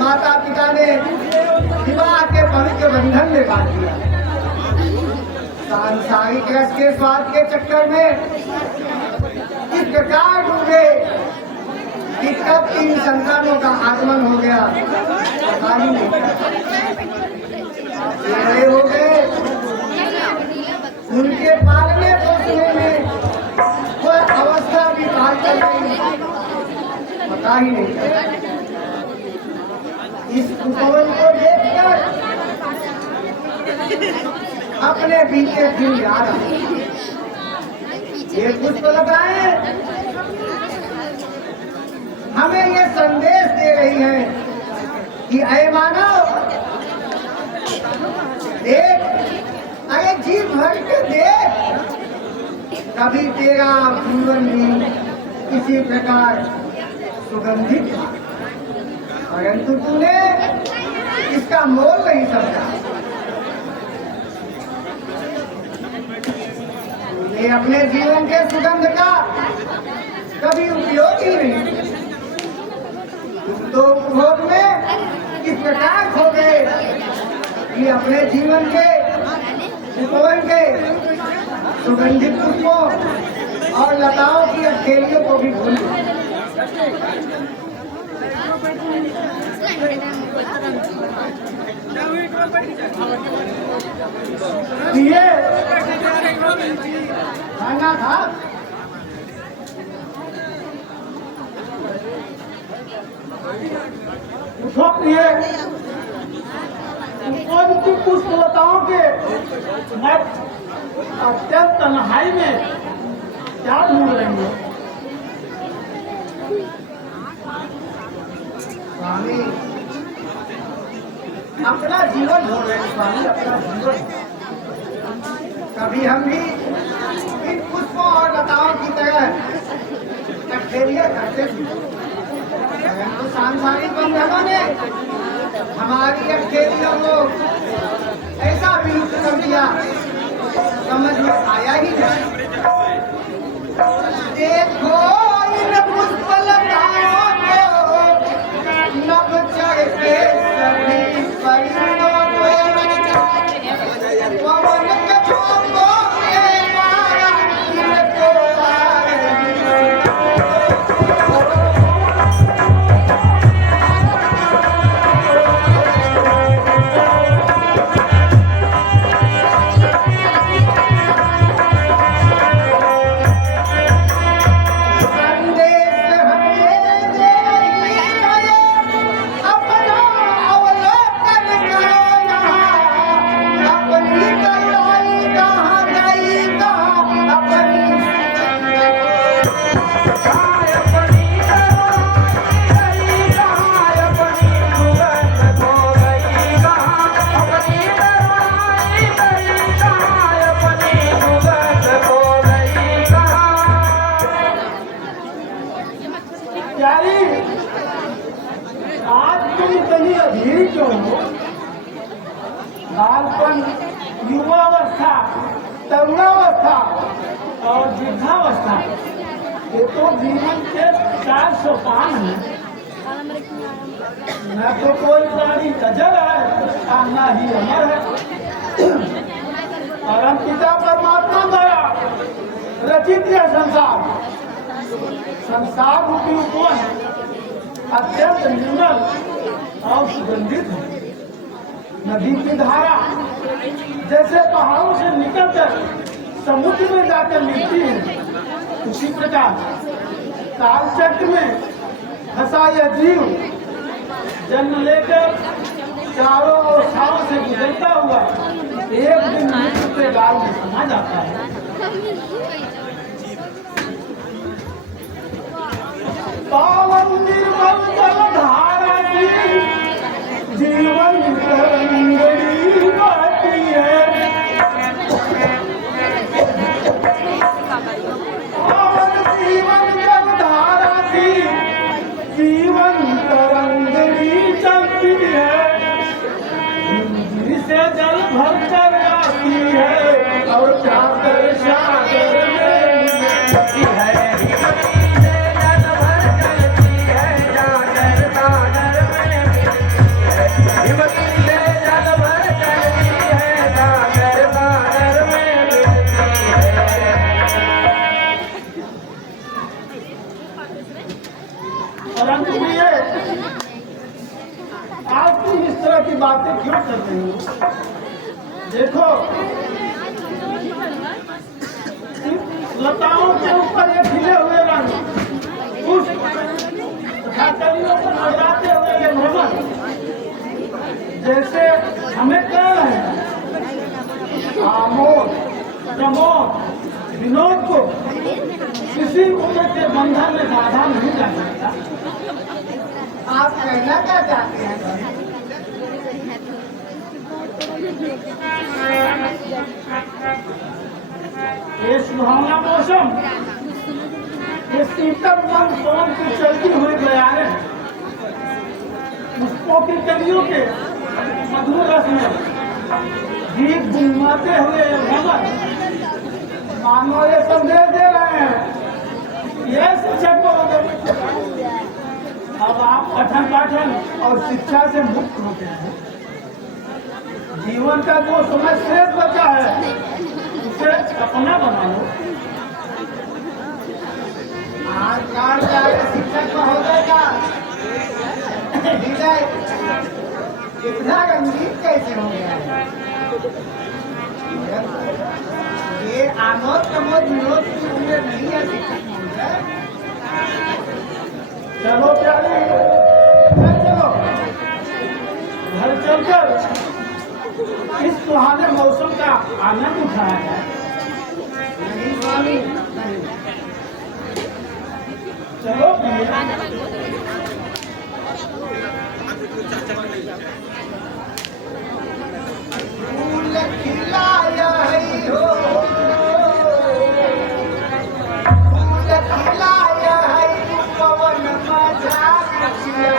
माता पिता ने विवाह के पवित्र बंधन में बांध दिया। सांसारिक रस के स्वाद के चक्कर में इस प्रकार डूबे कि कब 3 संतानों का आगमन हो गया पता ही नहीं। बड़े हो गए, उनके पालने पोसने में कोई अवस्था भी पार कर गई पता ही नहीं। इस कुपवन को देखकर अपने बीते दिन याद आए। ये पुष्प लगाए हमें ये संदेश दे रही है कि अरे मानव देख, अरे जी भर के देख, कभी तेरा जीवन भी इसी प्रकार सुगंधित था, परंतु तूने इसका मोल नहीं समझा। तूने अपने जीवन के सुगंध का कभी उपयोग ही नहीं। तुम तो उपभोग में इस प्रकार खो गए कि अपने जीवन के उपवन के सुगंधित पुष्पों और लताओं की अकेलियों को भी भूल गए। ये खाना था प्रिय उनकी पुष्पलताओं के मैं अत्यंत तन्हाई में क्या ढूंढ रही हूँ। स्वामी अपना जीवन ढूंढ रहे हैं, स्वामी अपना जीवन। कभी हम भी इन पुष्पों और लताओं की तरह अकेलिया करते थे, परंतु सांसारिक बंधनों ने हमारी अकेलियों को ऐसा विलुप्त कर दिया समझ में आया ही नहीं। देखो इन पुष्प लताओं को नभ चढ़ते सभी परिंदों को, पवन के झोंकों के मारा इनको बालपन, युवावस्था, तरुणावस्था और वृद्धावस्था, ये तो जीवन के 4 सोपान हैं। न तो कोई प्राणी अजर है और न ही अमर है। परम पिता परमात्मा द्वारा रचित यह संसार रूपी उपवन अत्यंत निर्मल और सुगंधित है। नदी की धारा जैसे पहाड़ों से निकलकर समुद्र में जाकर मिलती है, उसी प्रकार कालचक्र में फंसा यह जीव जन्म लेकर चारों ओर छाव से गुजरता हुआ एक दिन मृत्यु के गाल में समा जाता है। पावन निर्मल जलधारा की जीवन तरंगड़ी बहती है। पावन जीवन जलधारा की जीवन तरंगड़ी चलती है, जिसे जल भर कर आती है और जाकर सागर में परंतु ये आज तुम इस तरह की बातें क्यों कर रही हो? देखो लताओं के ऊपर ये खिले हुए रंग पुष्प तथा कलियों पर लहराते हुए ये भ्रमर जैसे हमें कह रहे हैं आमोद प्रमोद विनोद को किसी उम्र के बंधन में बाधा नहीं जा सकता। आप कहना क्या चाहते हैं? ये सुहावना मौसम, ये शीतल मन पवन की चलती हुई बयारें, पुष्पों की कलियों के मधुर रस में गीत गुनगुनाते हुए भ्रमर मानो ये संदेश दे रहे हैं। ये शिक्षक महोदय, अब आप पठन पाठन और शिक्षा से मुक्त होते हैं। जीवन का जो समय शेष बचा है उसे अपना बना लो। आजकल के शिक्षक महोदय का हृदय इतना रंगीन कैसे हो गया है? ये आमोद प्रमोद विनोद की उम्र नहीं है शिक्षक महोदय। चलो प्यारी, चलो घर चलकर इस सुहाने मौसम का आनंद उठाया जाए। नहीं स्वामी, चलो भैया। फूल खिलाया है हो, फूल खिलाया है पवन मजा किया।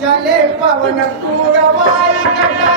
चले पवन पूरवाई कटा